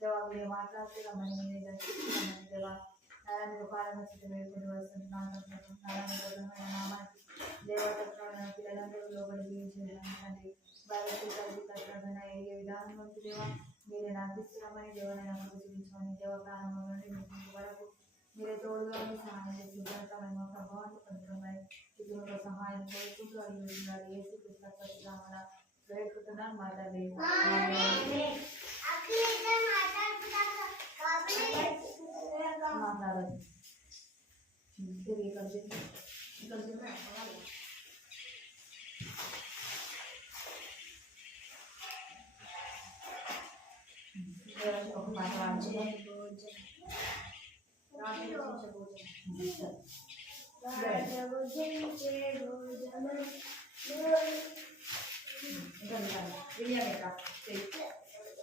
జవాబు మాట్లాడుతూ రమ్మని మీరే దర్శించమని దేవా నారాయణ గోపాలను స్థితి వేడుకొని నామానికి దేవతత్వాలను పిల్లలందరూ లోబడి జీవించాలని కలిగి ఏ విధానం నుంచి దేవా. మీరే నాకు ఇస్తున్నామని దేవని నాకు చూపించమని దేవ ప్రారంభం నుండి ముగింపు వరకు మీరే తోడుగా సహాయం చేసి ప్రభావాన్ని పొందడమని ఇతరుల సహాయం కోరుకుంటూ ఏసు వేడుకుంటున్నాను మాట్లాడి మాట్లాడాలి తిరిగి ఇక్కడ ఇక్కడ ఒక మాట వాడుచున్నాం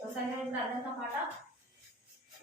ఒకసారి అర్థంతో పాట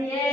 Yeah.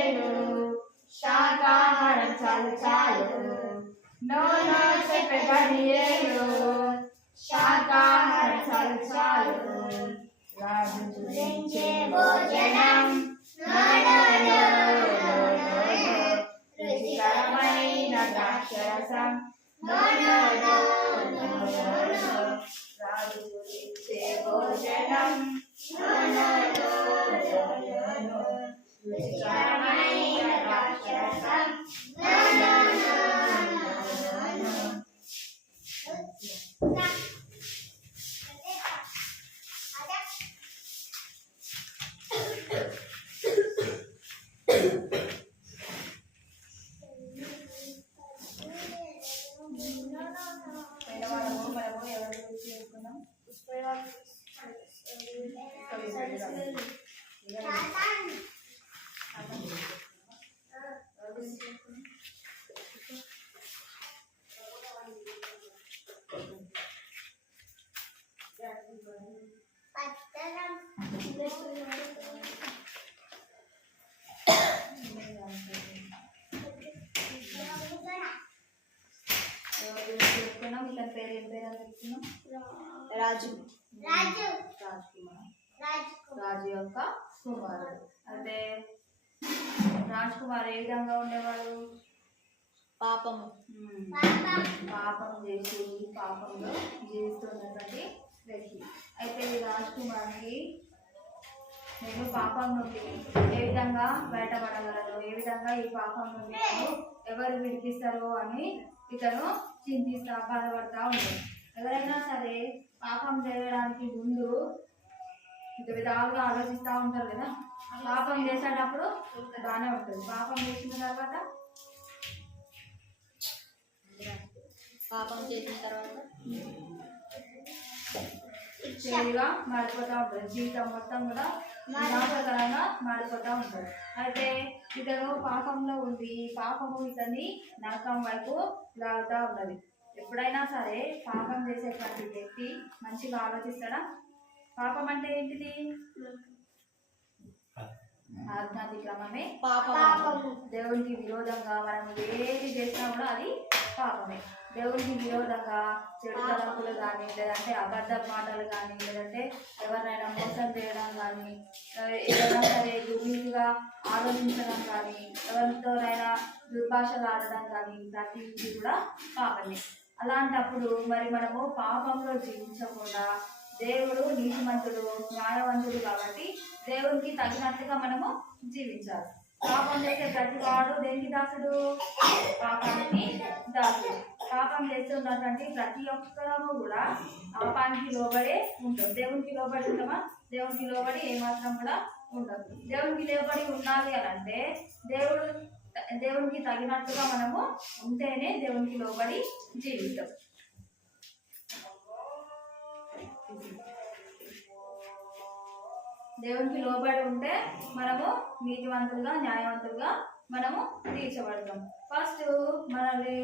రాజు. రాజు. కుమార్ రాజు యొక్క కుమారుడు. అంటే రాజ్ కుమార్ ఏ విధంగా ఉండేవాడు పాపము పాపం. చేసి పాపంలో జీవిస్తున్నటువంటి వ్యక్తి. అయితే ఈ రాజ్ కుమార్కి నేను పాపం నుండి ఏ విధంగా బయటపడగలను? ఏ విధంగా ఈ పాపం నుండి ఎవరు విడిపిస్తారు అని ఇతను చింతిస్తా బాధపడతా ఉంటాడు ఎవరైనా సరే పాపం చేయడానికి ముందు ఇక విధాలుగా ఆలోచిస్తూ ఉంటారు కదా? పాపం చేసేటప్పుడు బాగానే ఉంటుంది. పాపం చేసిన తర్వాత పాపం చేసిన తర్వాత చేదుగా మారిపోతూ ఉంటుంది. జీవితం మొత్తం కూడా వినాశకరంగా మారిపోతూ ఉంటుంది. అయితే ఇతను పాపంలో ఈ పాపము ఇతన్ని నరకం వైపు లాగుతూ ఉన్నది. ఎప్పుడైనా సరే పాపం చేసేటువంటి వ్యక్తి మంచిగా ఆలోచిస్తాడా? పాపం అంటే ఏంటిది? ఆజ్ఞాతిక్రమమే పాపము. దేవునికి విరోధంగా మనం ఏది చేసినా కూడా అది పాపమే. దేవునికి విరోధంగా చెడు తలంపులు కానీ లేదంటే అబద్ధ మాటలు కానీ లేదంటే ఎవరినైనా మోసం చేయడం కానీ ఏదైనా సరే దుర్నీతిగా ఆలోచించడం కానీ ఎవరితోనైనా దుర్భాషలు ఆడడం కానీ ప్రతిదీ కూడా పాపమే. అలాంటప్పుడు మరి మనము పాపంలో జీవించకుండా దేవుడు నీతిమంతుడు న్యాయవంతుడు కాబట్టి దేవునికి తగినట్టుగా మనము జీవించాలి. పాపం చేసే ప్రతి వాడు దేనికి దాసుడు? పాపానికి దాసుడు. పాపం చేస్తున్నటువంటి ప్రతి ఒక్కరము కూడా పాపానికి లోబడే ఉంటాం దేవునికి లోబడి ఉంటామా? దేవునికి లోబడి ఏమాత్రం కూడా ఉండదు. దేవునికి లోబడి ఉండాలి అని అంటే దేవుడు దేవునికి తగినట్టుగా మనము ఉంటేనే దేవునికి లోబడి జీవితం. దేవునికి లోబడి ఉంటే మనము నీతివంతులుగా న్యాయవంతులుగా మనము తీర్చబడతాం. ఫస్ట్ మనల్ని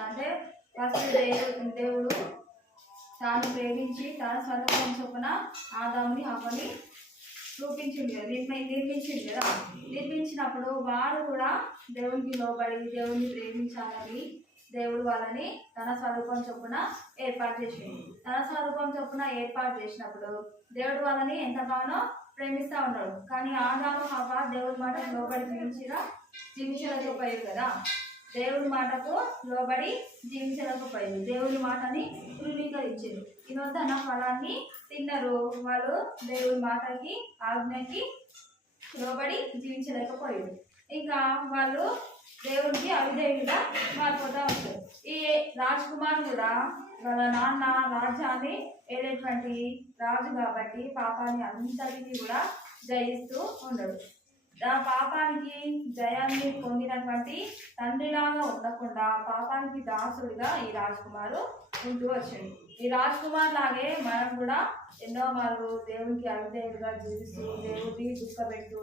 అంటే ఫస్ట్ దేవుడు దేవుడు తాను ప్రేమించి తన స్వతంత్రం చొప్పున ఆదాముని అవ్వని చూపించింది కదా నిర్మి నిర్మించింది కదా. నిర్మించినప్పుడు వారు కూడా దేవునికి లోబడి దేవుని ప్రేమించాలని దేవుడు వాళ్ళని తన స్వరూపం చొప్పున ఏర్పాటు చేసింది తన స్వరూపం చొప్పున ఏర్పాటు చేసినప్పుడు దేవుడు వాళ్ళని ఎంతగానో ప్రేమిస్తూ ఉన్నాడు. కానీ ఆదాము హవ్వ దేవుడి మాట లోబడి జీవించిరా? జీవించలేకపోయారు కదా. దేవుడి మాటకు లోబడి జీవించలేకపోయింది. దేవుడి మాటని ధృవీకరించారు నా ఫలాన్ని తిన్నారు. వాళ్ళు దేవుడి మాటకి ఆజ్ఞకి లోబడి జీవించలేకపోయారు ఇంకా వాళ్ళు దేవుడికి అవిదేవిగా మారిపోతూ ఉంటారు. ఈ రాజ్ కుమార్ కూడా వాళ్ళ నాన్న రాజ్యాన్ని ఏడేటువంటి రాజు కాబట్టి పాపాన్ని అంతటినీ కూడా జయిస్తూ ఉండడు. ఆ పాపానికి జయాన్ని పొందినటువంటి తండ్రిలాగా ఉండకుండా పాపానికి దాసుడిగా ఈ రాజ్కుమారు ఉంటూ వచ్చింది. ఈ రాజ్కుమార్ లాగే మనం కూడా ఎన్నో మార్లు దేవునికి అవిధేయులుగా జీవిస్తూ దేవుడిని దుఃఖపెడుతూ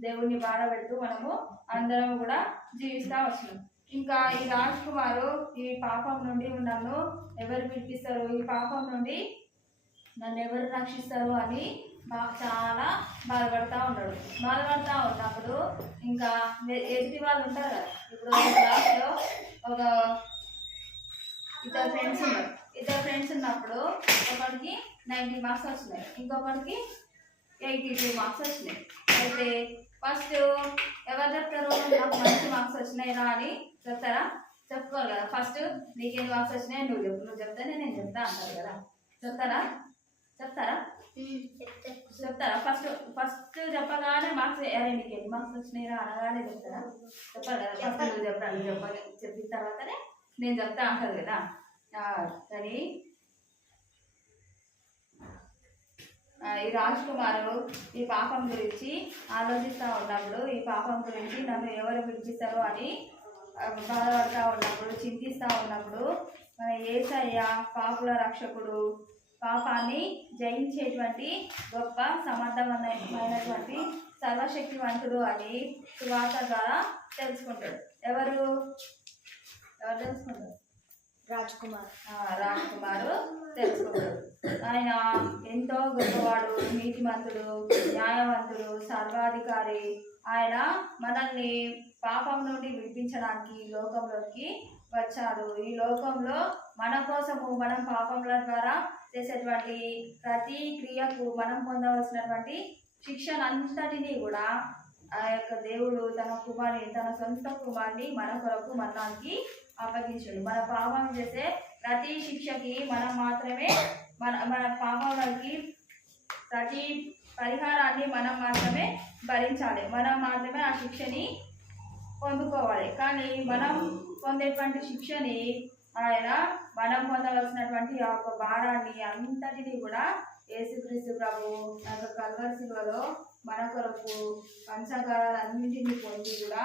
దేవుడిని బాధపెడుతూ మనము అందరం కూడా జీవిస్తూ వచ్చినాం. ఇంకా ఈ రాజ్కుమారు ఈ పాపం నుండి నన్ను ఎవరు విడిపిస్తారు? ఈ పాపం నుండి నన్ను ఎవరు రక్షిస్తారు అని చాలా బాధపడతా ఉన్నాడు బాధపడతా ఉన్నప్పుడు ఇంకా ఎదుటి వాళ్ళు ఉంటారు కదా ఇప్పుడు క్లాస్లో ఒక ఇద్దరు ఫ్రెండ్స్ ఉన్నారు. ఇద్దరు ఫ్రెండ్స్ ఉన్నప్పుడు ఒకరికి నైంటీ మార్క్స్ వచ్చినాయి ఇంకొకరికి ఎయిటీ టూ మార్క్స్ వచ్చినాయి. అయితే ఫస్ట్ ఎవరు చెప్తారు? నాకు మంచి మార్క్స్ వచ్చినాయి రా అని చెప్తారా? చెప్పుకోవాలి కదా. ఫస్ట్ నీకేం మార్క్స్ వచ్చినాయి నువ్వు చెప్పు. నువ్వు చెప్తేనే నేను చెప్తా అంటారు కదా. చెప్తారా? చెప్తారా? చెప్తారా? ఫస్ట్ ఫస్ట్ చెప్పగానే మార్క్స్ అరే నీకు. ఎన్ని మార్క్స్ వచ్చినాయిరా అనగానే చెప్తారా? చెప్పాలి కదా. ఫస్ట్ నువ్వు నువ్వు చెప్పాలి. చెప్పిన తర్వాతనే నేను చెప్తా అంటారు కదా. ఆ, కానీ ఈ రాజ్ కుమారు ఈ పాపం గురించి ఆలోచిస్తూ ఉన్నప్పుడు ఈ పాపం గురించి నన్ను ఎవరు విడిపిస్తారు అని బాధపడతా ఉన్నప్పుడు చింతిస్తూ ఉన్నప్పుడు మన ఏసయ్య పాపుల రక్షకుడు పాపాన్ని జయించేటువంటి గొప్ప సమర్థమైనటువంటి సర్వశక్తివంతుడు అని సువార్త ద్వారా తెలుసుకుంటాడు. ఎవరు? ఎవరు తెలుసుకుంటారు? రాజ్ కుమార్ రామ్ కుమారు తెలుసుకుంటాడు ఆయన ఎంతో గొప్పవాడు నీతిమంతుడు న్యాయవంతుడు సర్వాధికారి. ఆయన మనల్ని పాపం నుండి విడిపించడానికి ఈ లోకంలోకి వచ్చాడు. ఈ లోకంలో మన కోసము మనం పాపముల ద్వారా చేసేటువంటి ప్రతి క్రియకు మనం పొందవలసినటువంటి శిక్షణ అంతటినీ కూడా ఆ యొక్క దేవుడు తన కుమారుని తన సొంత కుమారుని మన కొరకు మరణానికి అప్పగించాడు. మన పాపం చేసే ప్రతి శిక్షకి మనం మాత్రమే మన మన పాపాలకి ప్రతి పరిహారాన్ని మనం మాత్రమే భరించాలి. మనం మాత్రమే ఆ శిక్షని పొందుకోవాలి. కానీ మనం పొందేటువంటి శిక్షని ఆయన మనం పొందవలసినటువంటి ఆ యొక్క భారాన్ని అంతటిని కూడా యేసుక్రీస్తు ప్రభు ఆ యొక్క కల్వర్శివలో మన కొరకు పంచకాలన్నింటినీ పొంది కూడా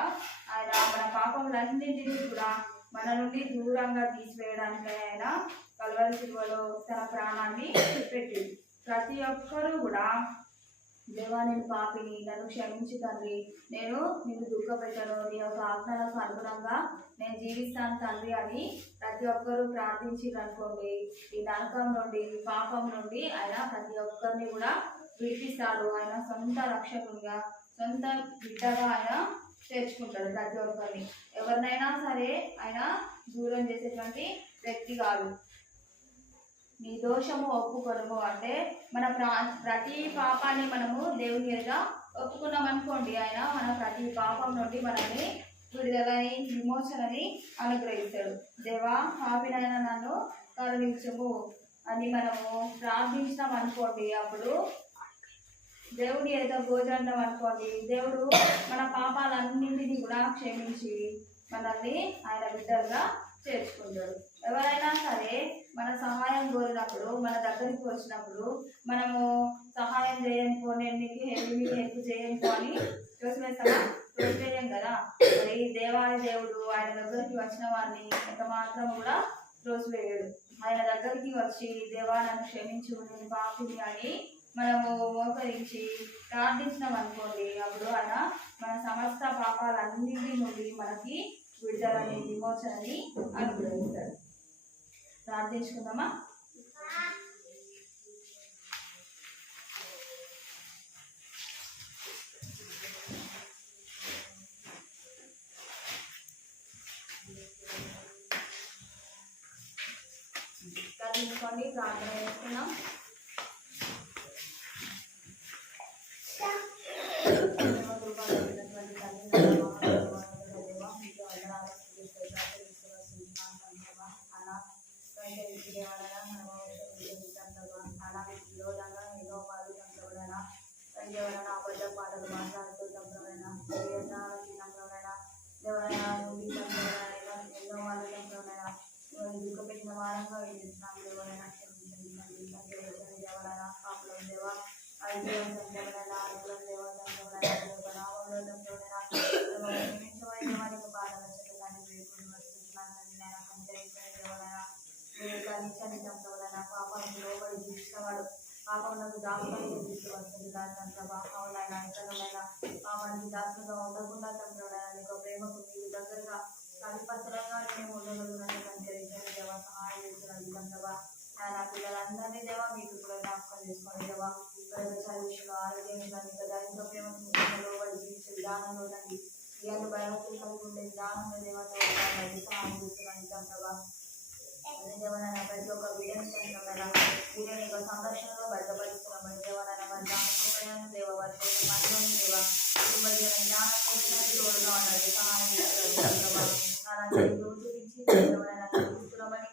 ఆయన మన పాపములన్నింటినీ కూడా మన నుండి దూరంగా తీసివేయడానికి ఆయన కల్వరి శిలువలో తన ప్రాణాన్ని పెట్టింది ప్రతి ఒక్కరూ కూడా దేవా నేను పాపిని నన్ను క్షమించి తండ్రి. నేను నిన్ను దుఃఖపెట్టను. నీ యొక్క ఆజ్ఞలకు అనుగుణంగా నేను జీవిస్తాను తండ్రి అని ప్రతి ఒక్కరూ ప్రార్థించి అనుకోండి ఈ నరకం నుండి ఈ పాపం నుండి ఆయన ప్రతి ఒక్కరిని కూడా విడిపిస్తాడు. ఆయన సొంత రక్షకునిగా సొంత బిడ్డగా ఆయన చేర్చుకుంటాడు ప్రతి ఒక్కరిని. ఎవరినైనా సరే ఆయన దూరం చేసేటువంటి వ్యక్తి కాదు. నీ దోషము ఒప్పుకొనము. అంటే మన ప్రా ప్రతి పాపాన్ని మనము దేవుని మీద ఒప్పుకున్నాం అనుకోండి. ఆయన మన ప్రతి పాపం నుండి మనల్ని విడుదలని విమోచనని అనుగ్రహిస్తాడు. దేవా పాపినైనా నన్ను కరుణించము అని మనము ప్రార్థించినాం అనుకోండి. అప్పుడు దేవుని ఏదో గోచరండం అనుకోండి. దేవుడు మన పాపాలన్నింటినీ కూడా క్షమించి మనల్ని ఆయన బిడ్డలుగా చేర్చుకుంటాడు. ఎవరైనా సరే మన సహాయం కోరినప్పుడు మన దగ్గరికి వచ్చినప్పుడు మనము సహాయం చేయని పోనీ నీకు హెల్ప్ హెల్ప్ చేయని పోని కదా? మరి దేవాది దేవుడు ఆయన దగ్గరికి వచ్చిన వారిని ఎంత మాత్రం కూడా త్రోసివేయడు. ఆయన దగ్గరికి వచ్చి దేవా నన్ను క్షమించు నేను పాపిని అని మనము మోకరించి ప్రార్థించినాం అనుకోండి అప్పుడు ఆయన మన సమస్త పాపాలన్నింటి నుండి మనకి విడుదలని విమోచనని అనుగ్రహిస్తాడు. ప్రార్థించుకుందామా? ప్రార్థించుకోండి ప్రార్థన చేసుకున్నాం పాటలు మాట్లాడుతుంటాం ఎవరైనా ఎన్నో వాళ్ళు దుఃఖ పెట్టిన వారంగా వేస్తున్నాం ఎవరైనా క్షమించండి తండ్రి తండ్రి ఎవరైనా పాపలం ఎవరైనా ఆరుగురం దేవా ఎవరైనా నామంలో ఎవరైనా క్షమించమైన వారికి పాలన చేయడానికి వేకుని వస్తున్నాను తండ్రి నాయన కంచరించండి ఎవరైనా మీరు కలిగించండి ఎవరైనా పాపానికి లోబడి జీవించేవాడు పాపములకు దాసుకొని తీసుకువస్తుంది దాని ప్రభా అవునైనా ఇతరులైనా పాపానికి దాసులుగా ఉండకుండా తండ్రి నీకు ప్రేమకు మీరు దగ్గరగా కలిపత్రంగా మేము ఉండగలుగుతున్నాను కంచరించండి దేవా సహాయం చేస్తున్నది ప్రభా నా పిల్లలందరినీ దేవా మీకు కూడా జ్ఞాపకం చేసుకోండి దేవా ప్రజల విషయంలో ఆరోగ్యం కదా ఎంతో ప్రేమకు లోబడి జీవించే విధానంలో తండ్రి ఇలాంటి భయభక్తులు కలిగి ఉండే విధానంలో దేవతో సహాయం చేస్తున్నాను ప్రభా ప్రతి ఒక్క వీడియోని చేస్తున్నాం వీడియోని యొక్క సంరక్షణలో భద్రపరుస్తున్నామని దేవనైనా వారి దానికోపయాన్ని దేవ వారి పనిలోని దేవ కుటుంబ జీవన జ్ఞానం చేసినది తోడుగా ఉన్నది సహాయం చేస్తారు చూపించి దేవనైనా చూస్తున్నామని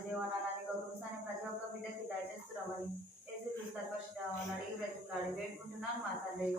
జీవించి గౌరవించాలని ప్రతి ఒక్క బిడ్డకి దయచేస్తున్నామని యేసు క్రీస్తు పరిశుద్ధ అడిగి వెతుకులాడి వేడుకుంటున్నాను మా తండ్రి.